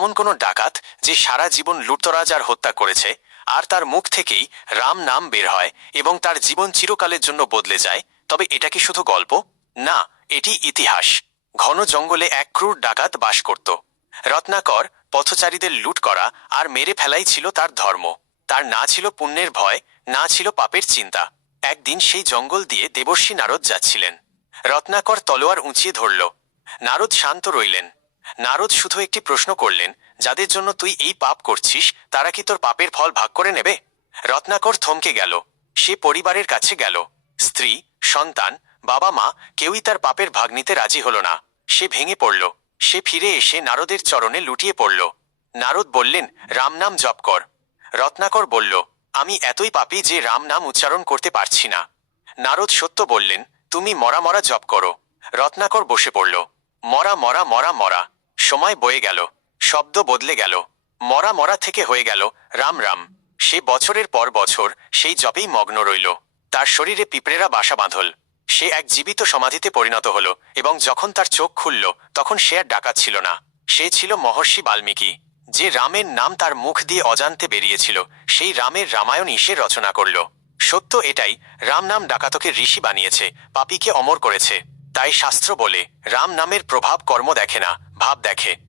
এমন কোনো ডাকাত যে সারা জীবন লুটতরাজ আর হত্যা করেছে, আর তার মুখ থেকেই রাম নাম বের হয় এবং তার জীবন চিরকালের জন্য বদলে যায়। তবে এটা কি শুধু গল্প? না, এটি ইতিহাস। ঘন জঙ্গলে এক ক্রূর ডাকাত বাস করত। রত্নাকর পথচারীদের লুট করা আর মেরে ফেলাই ছিল তার ধর্ম। তার না ছিল পুণ্যের ভয়, না ছিল পাপের চিন্তা। একদিন সেই জঙ্গল দিয়ে দেবর্ষী নারদ যাচ্ছিলেন। রত্নাকর তলোয়ার উঁচিয়ে ধরল। নারদ শান্ত রইলেন। নারদ শুধু একটি প্রশ্ন করলেন, যাদের জন্য তুই এই পাপ করছিস, তারা কি তোর পাপের ফল ভাগ করে নেবে? রত্নাকর থমকে গেল। সে পরিবারের কাছে গেল। স্ত্রী, সন্তান বাবা মা কেউই তার পাপের ভাগ নিতে রাজি হল না। সে ভেঙে পড়ল। সে ফিরে এসে নারদের চরণে লুটিয়ে পড়ল। নারদ বললেন, রাম নাম জপ কর। রত্নাকর বলল, আমি এতই পাপী যে রাম নাম উচ্চারণ করতে পারছি না। নারদ সত্য বললেন, তুমি মরা মরা জপ করো। রত্নাকর বসে পড়ল। মরা মরা মরা মরা। সময় বয়ে গেল, শব্দ বদলে গেল, মরা মরা থেকে হয়ে গেল, রাম রাম। সে বছরের পর বছর সেই জপেই মগ্ন রইল। তার শরীরে পিঁপড়েরা বাসা বাঁধল। সে এক জীবিত সমাধিতে পরিণত হল এবং যখন তার চোখ খুলল, তখন সে আর ডাকাত ছিল না। সে ছিল মহর্ষি বাল্মীকি, যে রামের নাম তার মুখ দিয়ে অজান্তে বেরিয়েছিল, সেই রামের রামায়ণ সে রচনা করল। সত্য এটাই, রাম নাম ডাকাতকে ঋষি বানিয়েছে, পাপিকে অমর করেছে। তাই শাস্ত্র বলে রাম নামের প্রভাব কর্ম দেখে না ভাব দেখে।